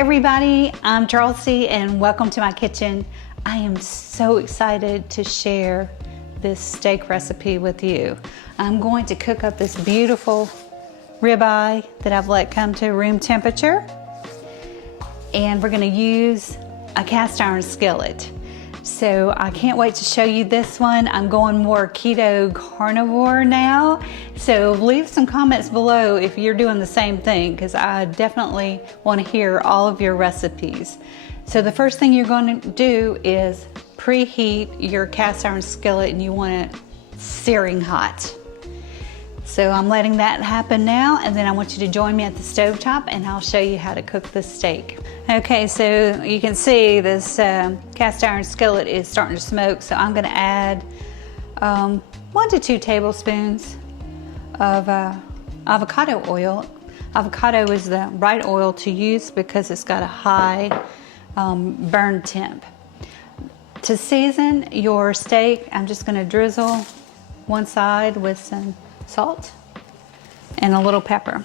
everybody, I'm Charlsie and welcome to my kitchen. I am so excited to share this steak recipe with you. I'm going to cook up this beautiful ribeye that I've let come to room temperature, and we're going to use a cast iron skillet. So I can't wait to show you this one. I'm going more keto carnivore now. So leave some comments below if you're doing the same thing, because I definitely want to hear all of your recipes. So the first thing you're going to do is preheat your cast iron skillet, and you want it searing hot. So I'm letting that happen now, and then I want you to join me at the stovetop and I'll show you how to cook the steak. Okay, so you can see this cast iron skillet is starting to smoke, so I'm gonna add 1 to 2 tablespoons of avocado oil. Avocado is the right oil to use because it's got a high burn temp. To season your steak, I'm just gonna drizzle one side with some salt and a little pepper.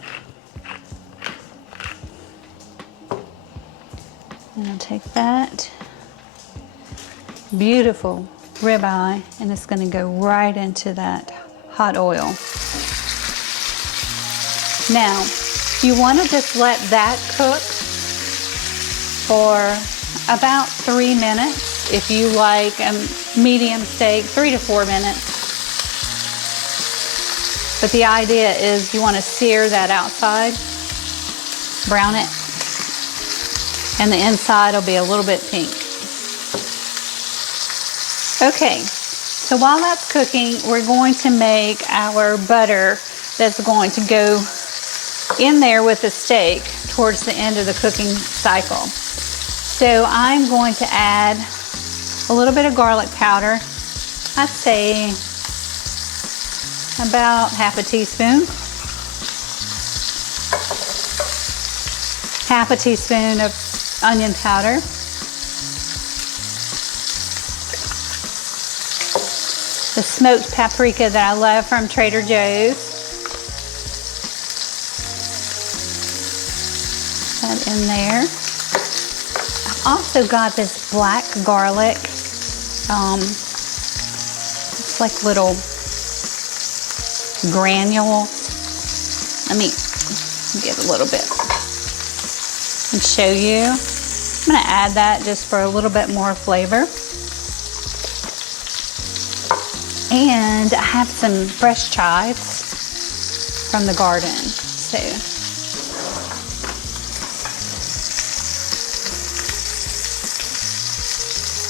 And I'll take that beautiful ribeye and it's going to go right into that hot oil. Now, you want to just let that cook for about 3 minutes. If you like a medium steak, 3 to 4 minutes. But the idea is you want to sear that outside, brown it, and the inside will be a little bit pink. Okay, so while that's cooking, we're going to make our butter that's going to go in there with the steak towards the end of the cooking cycle. So I'm going to add a little bit of garlic powder. I'd say about half a teaspoon. Half a teaspoon of onion powder. The smoked paprika that I love from Trader Joe's. That in there. I've also got this black garlic. It's like little granules. Let me get a little bit and show you. I'm going to add that just for a little bit more flavor. And I have some fresh chives from the garden. So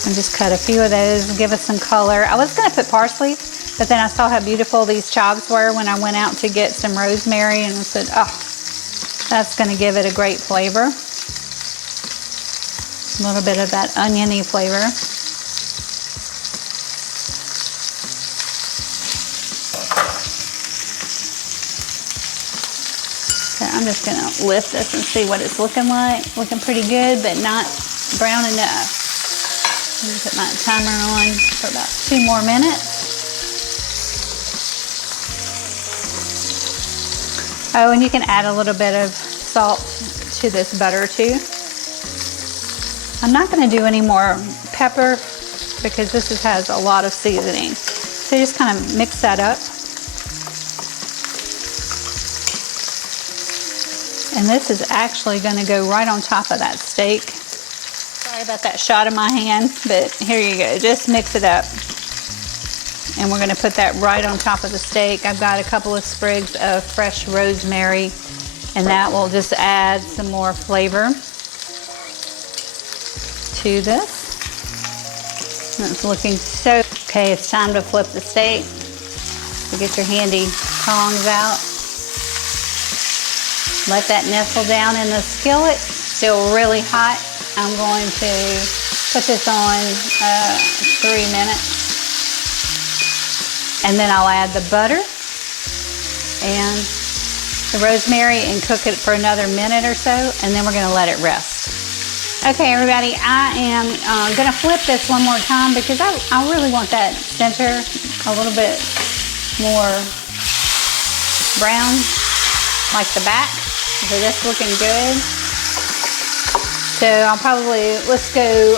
and just cut a few of those and give us some color. I was going to put parsley, but then I saw how beautiful these chives were when I went out to get some rosemary, and I said, oh, that's going to give it a great flavor. A little bit of that oniony flavor. So I'm just going to lift this and see what it's looking like. Looking pretty good, but not brown enough. I'm going to put my timer on for about 2 more minutes. Oh, and you can add a little bit of salt to this butter too. I'm not going to do any more pepper because this has a lot of seasoning. So just kind of mix that up. And this is actually going to go right on top of that steak. Sorry about that shot of my hand, but here you go. Just mix it up. And we're going to put that right on top of the steak. I've got a couple of sprigs of fresh rosemary, and that will just add some more flavor to this. And it's looking so... Okay, it's time to flip the steak. So get your handy tongs out. Let that nestle down in the skillet. Still really hot. I'm going to put this on 3 minutes. And then I'll add the butter and the rosemary and cook it for another minute or so, and then we're going to let it rest. Okay, everybody, I am going to flip this one more time because I really want that center a little bit more brown, like the back. So that's looking good. So I'll probably, let's go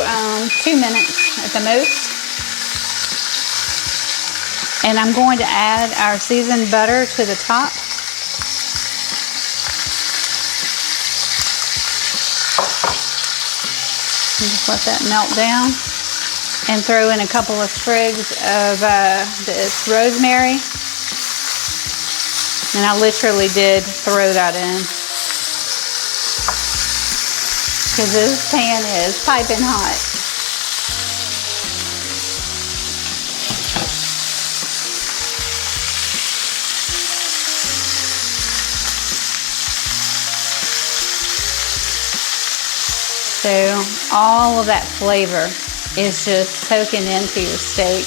2 minutes at the most. And I'm going to add our seasoned butter to the top. And just let that melt down. And throw in a couple of sprigs of this rosemary. And I literally did throw that in, because this pan is piping hot. So all of that flavor is just soaking into your steak.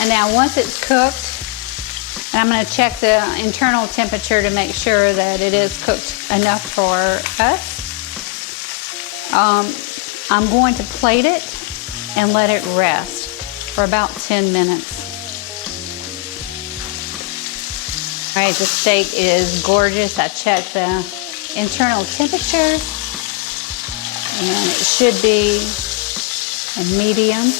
And now once it's cooked, and I'm going to check the internal temperature to make sure that it is cooked enough for us. I'm going to plate it and let it rest for about 10 minutes. All right, the steak is gorgeous. I checked the internal temperature, and it should be a medium.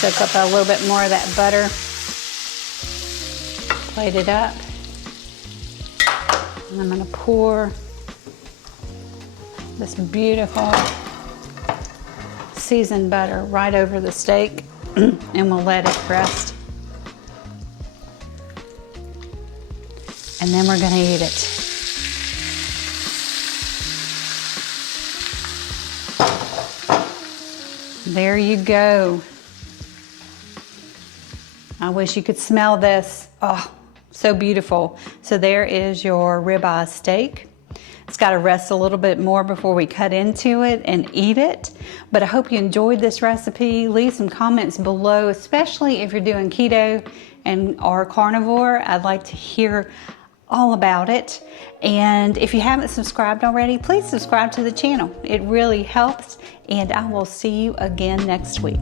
Soak up a little bit more of that butter. Plate it up. And I'm gonna pour this beautiful seasoned butter right over the steak, and we'll let it rest. And then we're gonna eat it. There you go. I wish you could smell this. Oh, so beautiful. So there is your ribeye steak. It's got to rest a little bit more before we cut into it and eat it. But I hope you enjoyed this recipe. Leave some comments below, especially if you're doing keto or carnivore. I'd like to hear all about it. And if you haven't subscribed already, please subscribe to the channel. It really helps. And I will see you again next week.